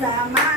来嘛